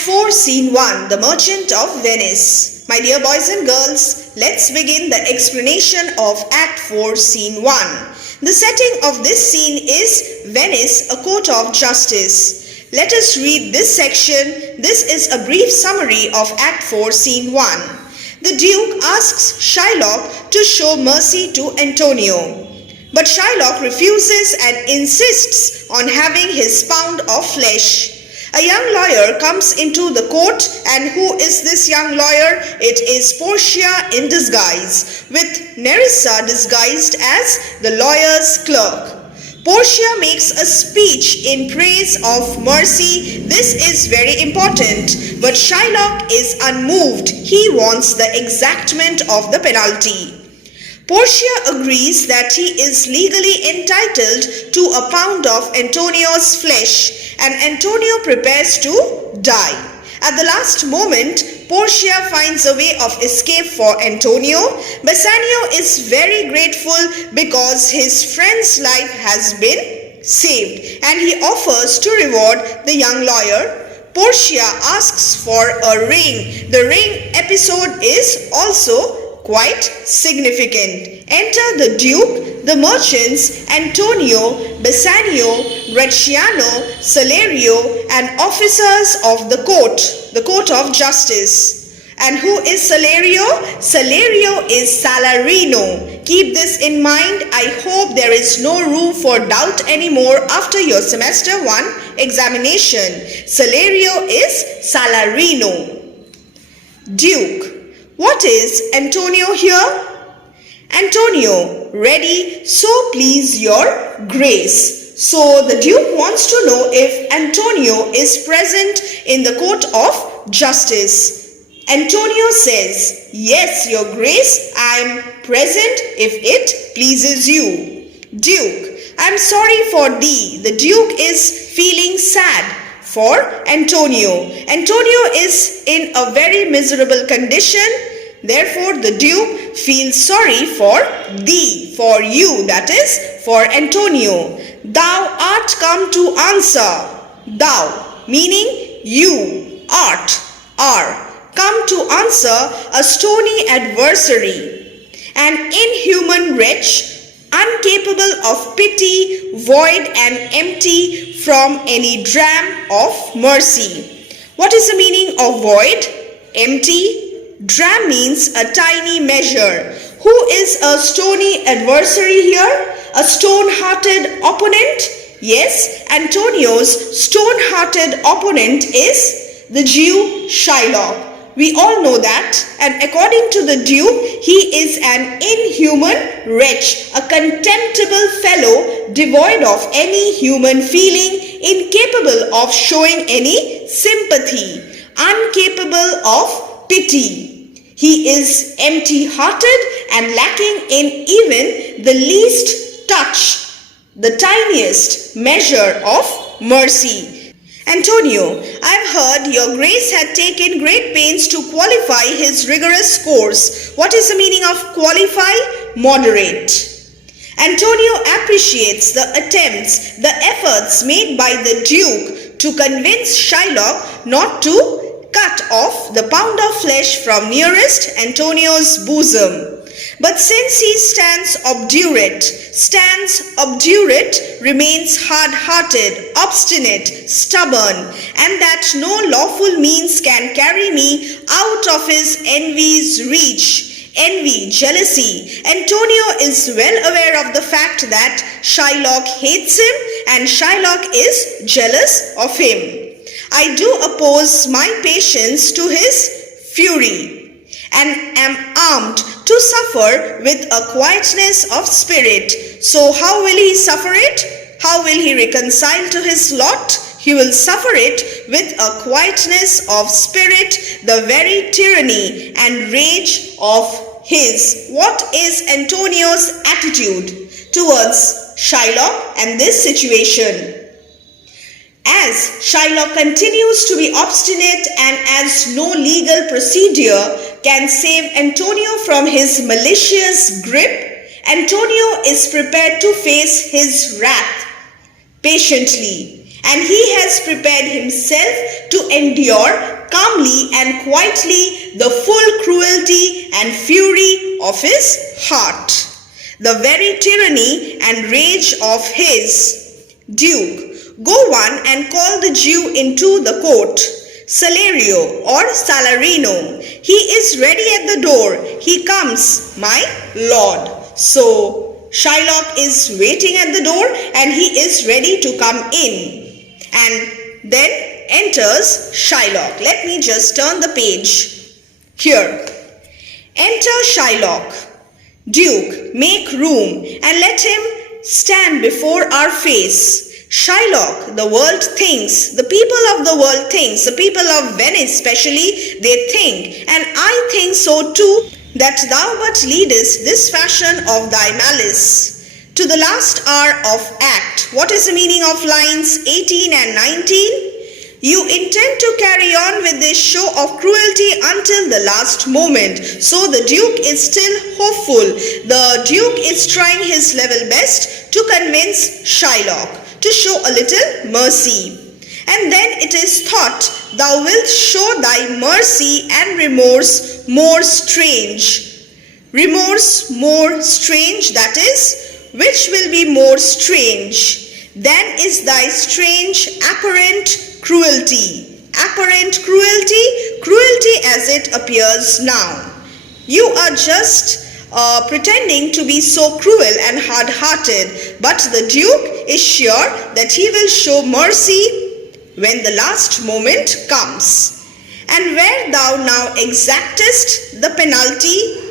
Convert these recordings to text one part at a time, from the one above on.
4, Scene 1, The Merchant of Venice. My dear boys and girls, let's begin the explanation of Act 4, Scene 1. The setting of this scene is Venice, a court of justice. Let us read this section. This is a brief summary of Act 4, Scene 1. The Duke asks Shylock to show mercy to Antonio. But Shylock refuses and insists on having his pound of flesh. A young lawyer comes into the court, and who is this young lawyer? It is Portia in disguise, with Nerissa disguised as the lawyer's clerk. Portia makes a speech in praise of mercy. This is very important, but Shylock is unmoved. He wants the exactment of the penalty. Portia agrees that he is legally entitled to a pound of Antonio's flesh, and Antonio prepares to die. At the last moment, Portia finds a way of escape for Antonio. Bassanio is very grateful because his friend's life has been saved, and he offers to reward the young lawyer. Portia asks for a ring. The ring episode is also quite significant. Enter the Duke, the merchants, Antonio, Bassanio, Gratiano, Salerio, and officers of the court of justice. And who is Salerio? Salerio is Salarino. Keep this in mind. I hope there is no room for doubt anymore after your semester 1 examination. Salerio is Salarino. Duke. What is Antonio here? Antonio, ready, so please your grace. So the Duke wants to know if Antonio is present in the court of justice. Antonio says, yes, your grace, I am present if it pleases you. Duke, I am sorry for thee. The Duke is feeling sad for Antonio. Antonio is in a very miserable condition. Therefore, the Duke feels sorry for thee, for you, that is, for Antonio. Thou art come to answer. Thou, meaning you, art, are, come to answer a stony adversary, an inhuman wretch, incapable of pity, void and empty from any dram of mercy. What is the meaning of void? Empty. Dram means a tiny measure. Who is a stony adversary here? A stone-hearted opponent? Yes, Antonio's stone-hearted opponent is the Jew Shylock. We all know that, and according to the Duke, he is an inhuman wretch, a contemptible fellow, devoid of any human feeling, incapable of showing any sympathy, incapable of pity. He is empty-hearted and lacking in even the least touch, the tiniest measure of mercy. Antonio, I have heard your grace had taken great pains to qualify his rigorous course. What is the meaning of qualify? Moderate. Antonio appreciates the attempts, the efforts made by the Duke to convince Shylock not to cut off the pound of flesh from nearest Antonio's bosom. But since he stands obdurate, remains hard-hearted, obstinate, stubborn, and that no lawful means can carry me out of his envy's reach. Envy, jealousy. Antonio is well aware of the fact that Shylock hates him and Shylock is jealous of him. I do oppose my patience to his fury, and am armed to suffer with a quietness of spirit. So how will he suffer it? How will he reconcile to his lot? He will suffer it with a quietness of spirit, the very tyranny and rage of his. What is Antonio's attitude towards Shylock and this situation? As Shylock continues to be obstinate and as no legal procedure can save Antonio from his malicious grip, Antonio is prepared to face his wrath patiently. and he has prepared himself to endure calmly and quietly the full cruelty and fury of his heart, the very tyranny and rage of his Duke. Go one and call the Jew into the court, Salario or Salarino. He is ready at the door. He comes, my lord. So Shylock is waiting at the door and he is ready to come in. And then enters Shylock. Let me just turn the page. Here. Enter Shylock. Duke, make room and let him stand before our face. Shylock, the world thinks, the people of the world thinks, the people of Venice especially, they think, and I think so too, that thou but leadest this fashion of thy malice. To the last hour of act. What is the meaning of lines 18 and 19? You intend to carry on with this show of cruelty until the last moment. So the Duke is still hopeful. The Duke is trying his level best to convince Shylock to show a little mercy. And then it is thought, thou wilt show thy mercy and remorse more strange. Remorse more strange, that is, which will be more strange than is thy strange apparent cruelty. Apparent cruelty, cruelty as it appears now. You are just pretending to be so cruel and hard-hearted, but the Duke is sure that he will show mercy when the last moment comes. And where thou now exactest the penalty,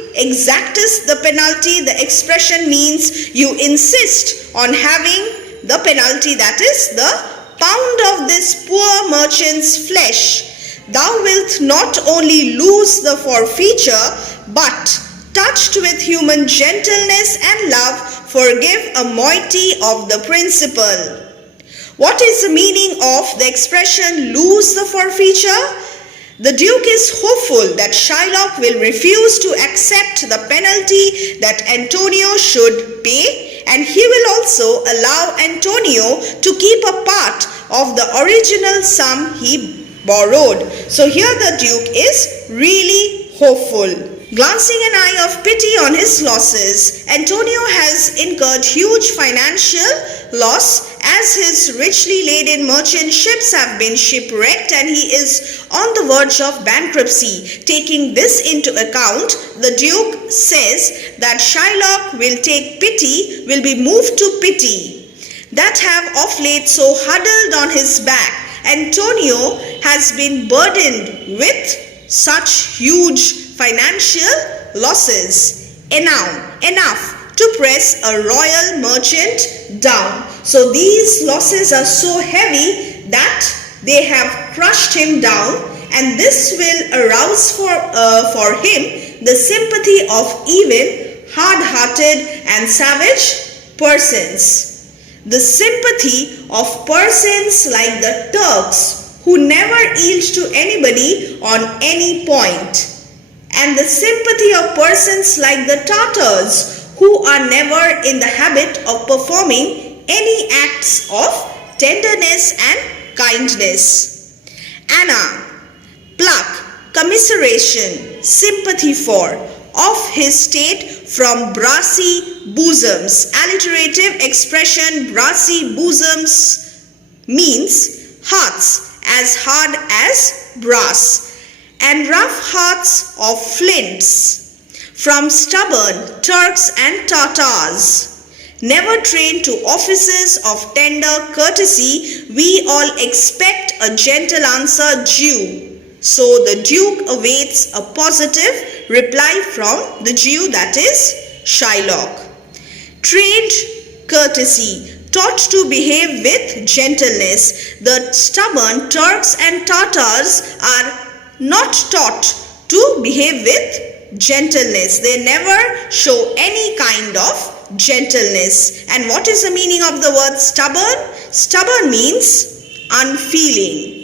the expression means you insist on having the penalty, that is the pound of this poor merchant's flesh. Thou wilt not only lose the forfeiture, but touched with human gentleness and love, forgive a moiety of the principal. What is the meaning of the expression lose the forfeiture? The Duke is hopeful that Shylock will refuse to accept the penalty that Antonio should pay, and he will also allow Antonio to keep a part of the original sum he borrowed. So here the Duke is really hopeful. Glancing an eye of pity on his losses, Antonio has incurred huge financial loss as his richly laden merchant ships have been shipwrecked and he is on the verge of bankruptcy. Taking this into account, the Duke says that Shylock will be moved to pity, that have of late so huddled on his back. Antonio has been burdened with such huge financial losses. Enough to press a royal merchant down. So these losses are so heavy that they have crushed him down, and this will arouse for him the sympathy of even hard-hearted and savage persons. The sympathy of persons like the Turks who never yield to anybody on any point. And the sympathy of persons like the Tartars who are never in the habit of performing any acts of tenderness and kindness. Anna, pluck, commiseration, sympathy for, of his state from brassy bosoms. Alliterative expression brassy bosoms means hearts as hard as brass, and rough hearts of flints, from stubborn Turks and Tartars. Never trained to offices of tender courtesy, we all expect a gentle answer due. So the Duke awaits a positive reply from the Jew, that is Shylock. Trained courtesy, taught to behave with gentleness. The stubborn Turks and Tartars are not taught to behave with gentleness. They never show any kind of gentleness. And what is the meaning of the word stubborn? Stubborn means unfeeling.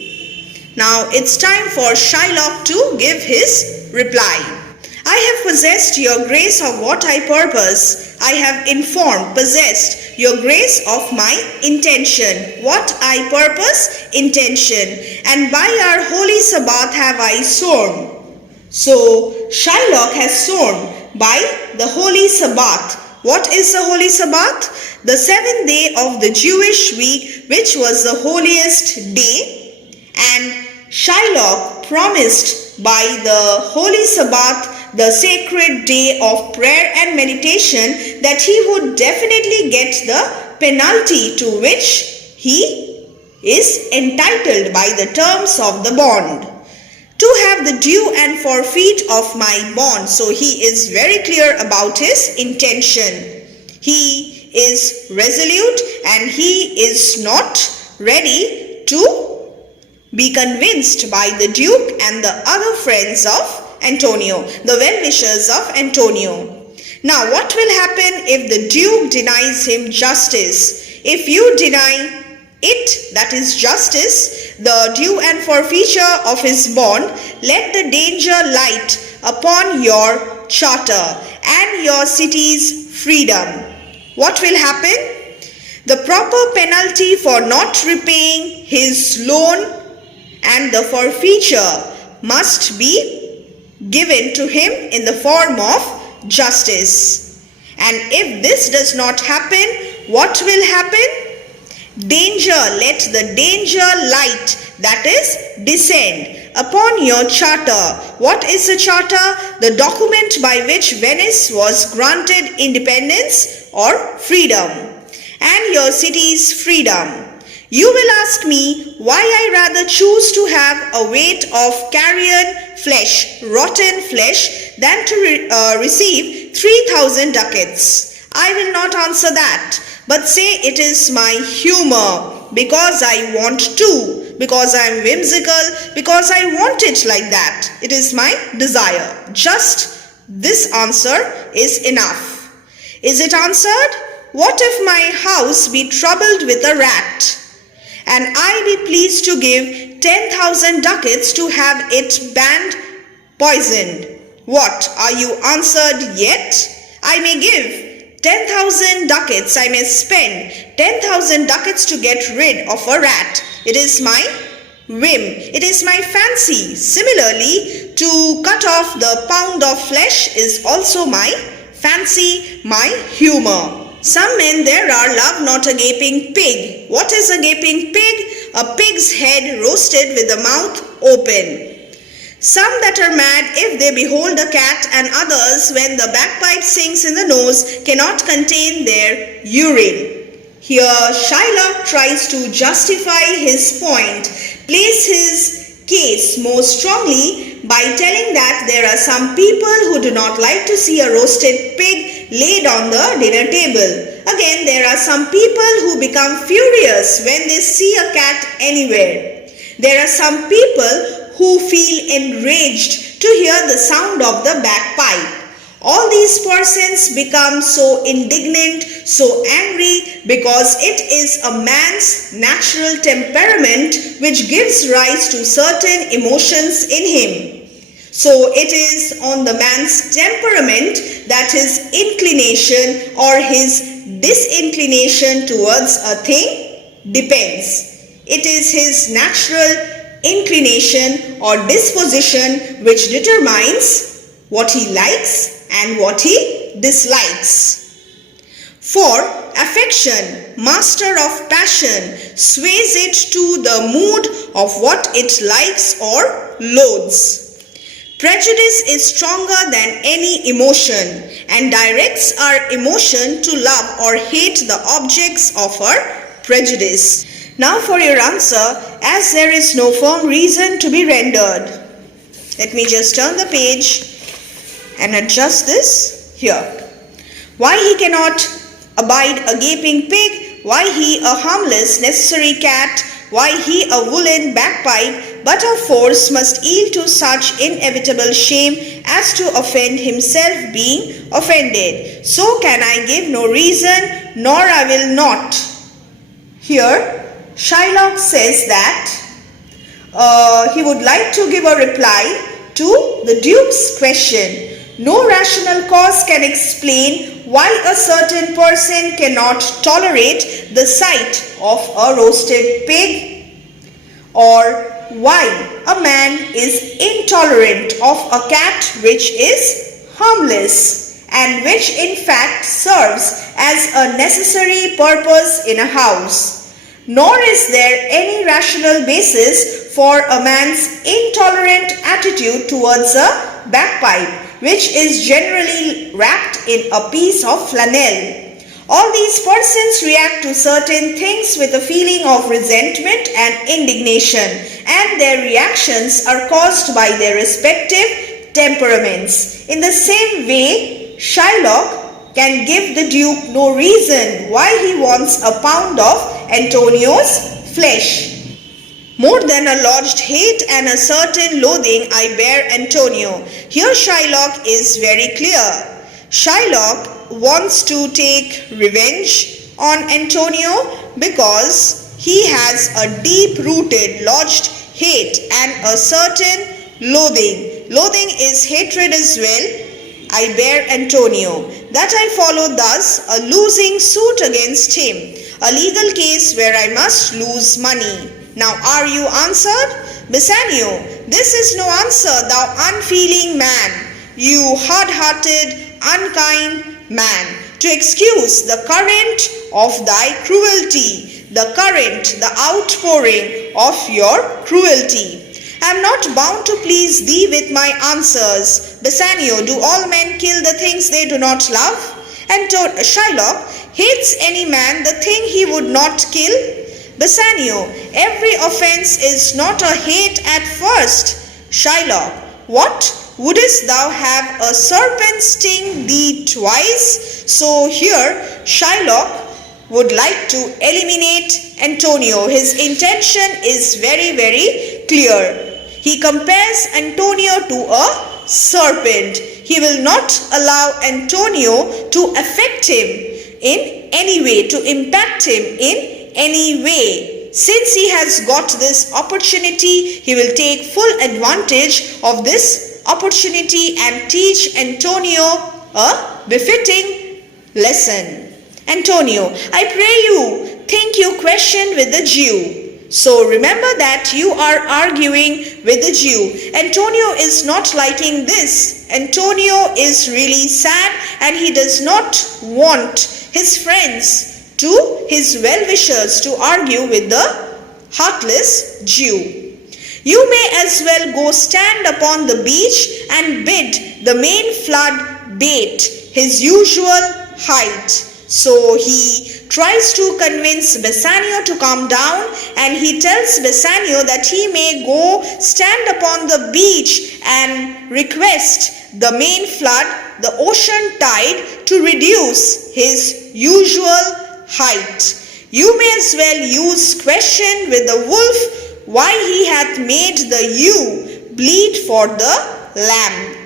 Now it's time for Shylock to give his reply. I have possessed your grace of what I purpose. I have informed, possessed your grace of my intention. What I purpose? Intention. And by our holy Sabbath have I sworn. So Shylock has sworn by the holy Sabbath. What is the holy Sabbath? The seventh day of the Jewish week, which was the holiest day. And Shylock promised by the holy Sabbath, the sacred day of prayer and meditation, that he would definitely get the penalty to which he is entitled by the terms of the bond. To have the due and forfeit of my bond. So he is very clear about his intention. He is resolute and he is not ready to be convinced by the Duke and the other friends of Antonio, the well-wishers of Antonio. Now, what will happen if the Duke denies him justice? If you deny it, that is justice, the due and forfeiture of his bond, let the danger light upon your charter and your city's freedom. What will happen? The proper penalty for not repaying his loan and the forfeiture must be given to him in the form of justice. And if this does not happen, what will happen? Danger, let the danger light, that is, descend upon your charter. What is a charter? The document by which Venice was granted independence or freedom, and your city's freedom. You will ask me why I rather choose to have a weight of carrion flesh, rotten flesh, than to receive 3,000 ducats. I will not answer that, but say it is my humor, because I want to, because I am whimsical, because I want it like that. It is my desire. Just this answer is enough. Is it answered? What if my house be troubled with a rat, and I be pleased to give 10,000 ducats to have it banned, poisoned? What, are you answered yet? I may give 10,000 ducats, I may spend 10,000 ducats to get rid of a rat. It is my whim, it is my fancy. Similarly, to cut off the pound of flesh is also my fancy, my humor. Some men there are love not a gaping pig. What is a gaping pig? A pig's head roasted with the mouth open. Some that are mad if they behold a cat, and others, when the bagpipe sings in the nose, cannot contain their urine. Here Shylock tries to justify his point, place his case more strongly by telling that there are some people who do not like to see a roasted pig laid on the dinner table. Again, there are some people who become furious when they see a cat anywhere. There are some people who feel enraged to hear the sound of the bagpipe. All these persons become so indignant, so angry, because it is a man's natural temperament which gives rise to certain emotions in him. So it is on the man's temperament that his inclination or his disinclination towards a thing depends. It is his natural inclination or disposition which determines what he likes and what he dislikes. For affection, master of passion, sways it to the mood of what it likes or loathes. Prejudice is stronger than any emotion and directs our emotion to love or hate the objects of our prejudice. Now for your answer, as there is no firm reason to be rendered. Let me just turn the page and adjust this here. Why he cannot abide a gaping pig, why he a harmless necessary cat, why he a woolen bagpipe, but of force must yield to such inevitable shame as to offend himself being offended. So can I give no reason, nor I will not. Here Shylock says that he would like to give a reply to the Duke's question. No rational cause can explain why a certain person cannot tolerate the sight of a roasted pig, or why a man is intolerant of a cat which is harmless and which in fact serves as a necessary purpose in a house. Nor is there any rational basis for a man's intolerant attitude towards a bagpipe, which is generally wrapped in a piece of flannel. All these persons react to certain things with a feeling of resentment and indignation, and their reactions are caused by their respective temperaments. In the same way, Shylock can give the Duke no reason why he wants a pound of Antonio's flesh. More than a lodged hate and a certain loathing I bear Antonio. Here Shylock is very clear. Shylock wants to take revenge on Antonio because he has a deep-rooted lodged hate and a certain loathing. Loathing is hatred as well. I bear Antonio. That I follow thus a losing suit against him, a legal case where I must lose money. Now are you answered? Bassanio, this is no answer, thou unfeeling man, you hard-hearted, unkind man, to excuse the current of thy cruelty, the current, the outpouring of your cruelty. I am not bound to please thee with my answers. Bassanio, do all men kill the things they do not love? And Shylock, hates any man the thing he would not kill? Bassanio, every offense is not a hate at first. Shylock, what? Wouldest thou have a serpent sting thee twice? So here Shylock would like to eliminate Antonio. His intention is very, very clear. He compares Antonio to a serpent. He will not allow Antonio to affect him in any way, to impact him in any way. Since he has got this opportunity, he will take full advantage of this opportunity and teach Antonio a befitting lesson. Antonio, I pray you, think you question with the Jew. So remember that you are arguing with the Jew. Antonio is not liking this. Antonio is really sad and he does not want his friends his well-wishers to argue with the heartless Jew. You may as well go stand upon the beach and bid the main flood bait his usual height. So he tries to convince Bassanio to come down, and he tells Bassanio that he may go stand upon the beach and request the main flood, the ocean tide, to reduce his usual height. You may as well use question with the wolf why he hath made the ewe bleed for the lamb.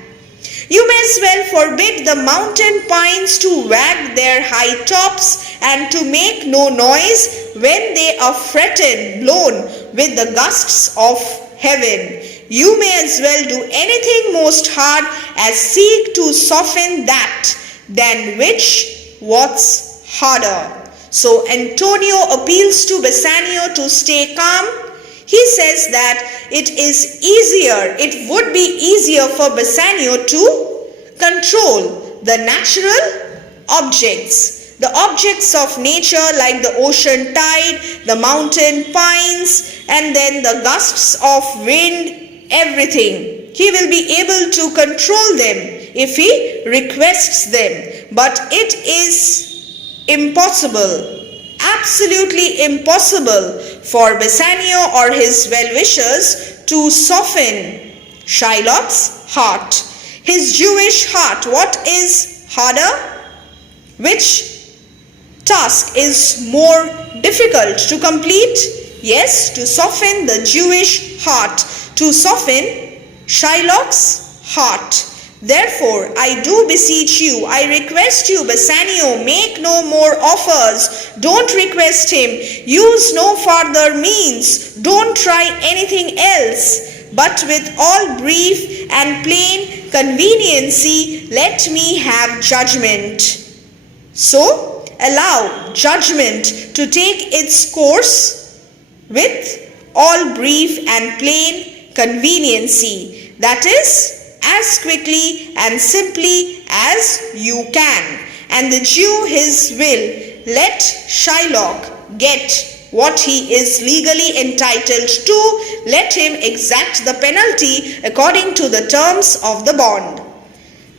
You may as well forbid the mountain pines to wag their high tops and to make no noise when they are fretted, blown with the gusts of heaven. You may as well do anything most hard as seek to soften that than which what's harder. So Antonio appeals to Bassanio to stay calm. He says that it would be easier for Bassanio to control the natural objects, the objects of nature like the ocean tide, the mountain pines, and then the gusts of wind, everything. He will be able to control them if he requests them. But it is impossible, absolutely impossible for Bassanio or his well-wishers to soften Shylock's heart, his Jewish heart. What is harder? Which task is more difficult to complete? Yes, to soften the Jewish heart, to soften Shylock's heart. Therefore, I do beseech you, I request you, Bassanio, make no more offers. Don't request him. Use no further means. Don't try anything else. But with all brief and plain conveniency, let me have judgment. So allow judgment to take its course with all brief and plain conveniency, that is, as quickly and simply as you can. And the Jew his will, let Shylock get what he is legally entitled to, let him exact the penalty according to the terms of the bond.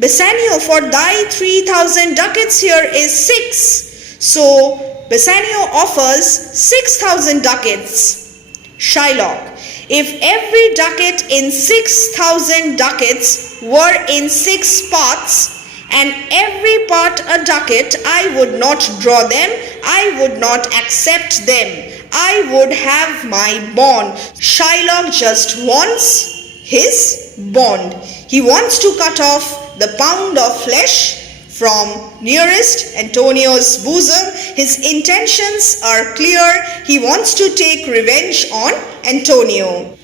Bassanio, for thy 3,000 ducats here is 6. So Bassanio offers 6,000 ducats. Shylock, if every ducat in 6,000 ducats were in 6 parts, and every part a ducat, I would not draw them, I would not accept them, I would have my bond. Shylock just wants his bond. He wants to cut off the pound of flesh from nearest Antonio's bosom. His intentions are clear. He wants to take revenge on Antonio.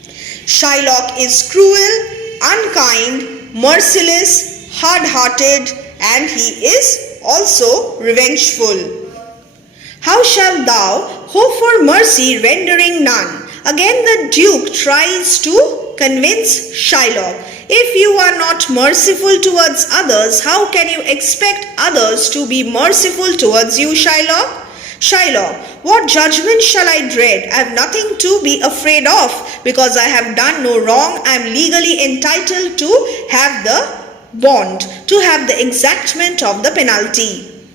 Shylock is cruel, unkind, merciless, hard-hearted, and he is also revengeful. How shalt thou hope for mercy, rendering none? Again the Duke tries to convince Shylock. If you are not merciful towards others, how can you expect others to be merciful towards you, Shylock? Shylock, what judgment shall I dread? I have nothing to be afraid of, because I have done no wrong. I am legally entitled to have the bond, to have the exactment of the penalty.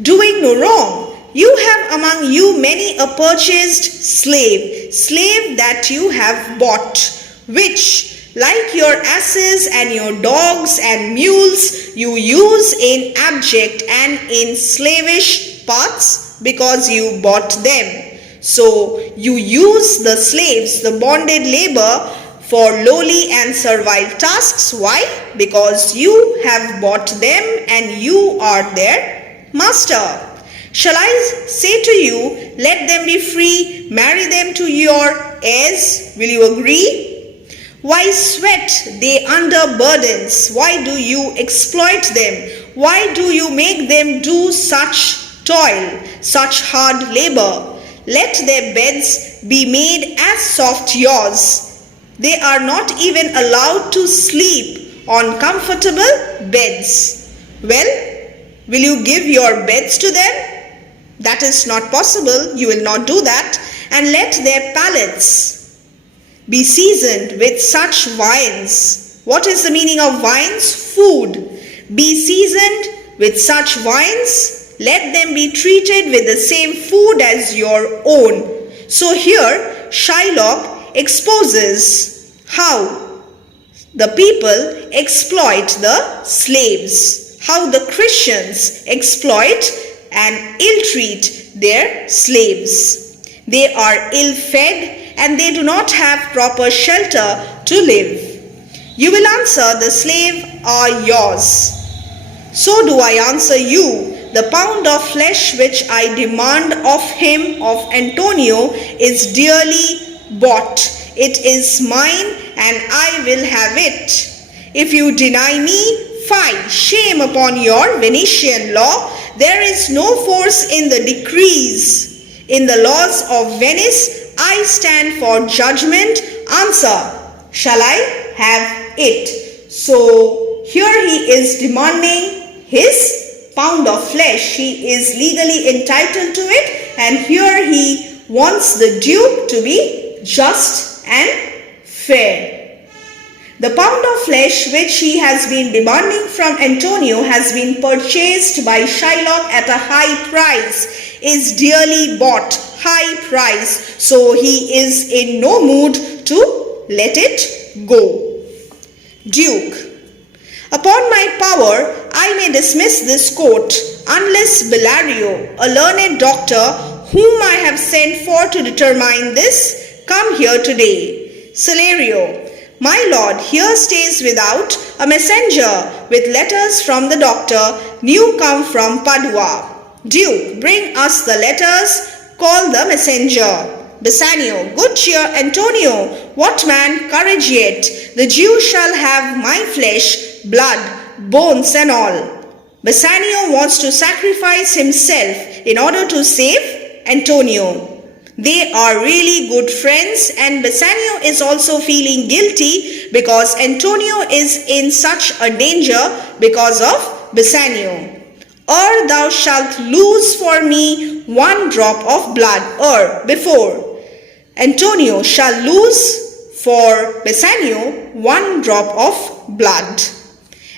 Doing no wrong. You have among you many a purchased slave that you have bought, which, like your asses and your dogs and mules, you use in abject and in slavish parts, because you bought them. So you use the slaves, the bonded labor, for lowly and servile tasks. Why? Because you have bought them and you are their master. Shall I say to you, let them be free, marry them to your heirs? Will you agree? Why sweat they under burdens? Why do you exploit them? Why do you make them do such toil, such hard labor? Let their beds be made as soft yours. They are not even allowed to sleep on comfortable beds. Well, will you give your beds to them? That is not possible. You will not do that. And let their palates be seasoned with such wines. What is the meaning of wines? Food. Be seasoned with such wines. Let them be treated with the same food as your own. So here Shylock exposes how the people exploit the slaves, how the Christians exploit and ill-treat their slaves. They are ill-fed and they do not have proper shelter to live. You will answer, the slave are yours. So do I answer you. The pound of flesh which I demand of him, of Antonio, is dearly bought. It is mine and I will have it. If you deny me, fie, shame upon your Venetian law. There is no force in the decrees. In the laws of Venice, I stand for judgment. Answer, shall I have it? So here he is demanding his pound of flesh. He is legally entitled to it, and here he wants the Duke to be just and fair. The pound of flesh which he has been demanding from Antonio has been purchased by Shylock at a high price, is dearly bought, high price, so he is in no mood to let it go. Duke, upon my power I may dismiss this court, unless Bellario, a learned doctor, whom I have sent for to determine this, come here today. Celerio, my lord, here stays without a messenger with letters from the doctor, new come from Padua. Duke, bring us the letters, call the messenger. Bassanio, good cheer, Antonio, what man, courage yet, the Jew shall have my flesh, blood, bones and all. Bassanio wants to sacrifice himself in order to save Antonio. They are really good friends, and Bassanio is also feeling guilty because Antonio is in such a danger because of Bassanio. Or thou shalt lose for me one drop of blood, or before Antonio shall lose for Bassanio one drop of blood.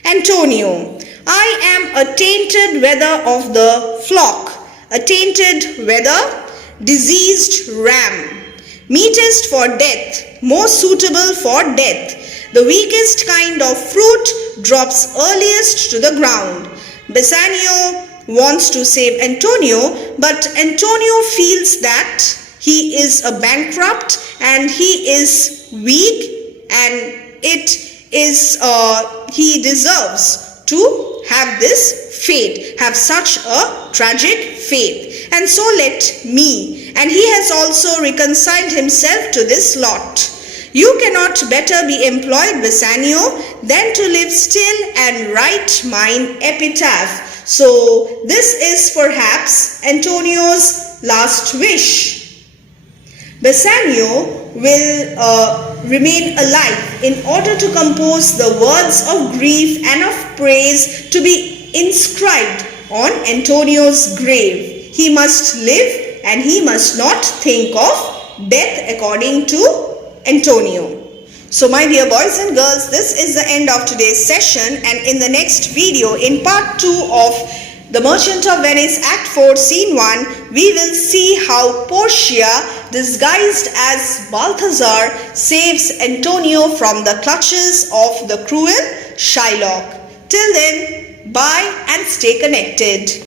Antonio, I am a tainted wether of the flock, a tainted wether, diseased ram, meetest for death, most suitable for death. The weakest kind of fruit drops earliest to the ground. Bassanio wants to save Antonio, but Antonio feels that he is a bankrupt and he is weak, and he deserves to have this fate, have such a tragic fate. And so let me. And he has also reconciled himself to this lot. You cannot better be employed, Bassanio, than to live still and write mine epitaph. So this is perhaps Antonio's last wish. Bassanio will remain alive in order to compose the words of grief and of praise to be inscribed on Antonio's grave. He must live and he must not think of death according to Antonio. So my dear boys and girls, this is the end of today's session, and in the next video, in part 2 of The Merchant of Venice Act 4 Scene 1, we will see how Portia, disguised as Balthazar, saves Antonio from the clutches of the cruel Shylock. Till then, bye and stay connected.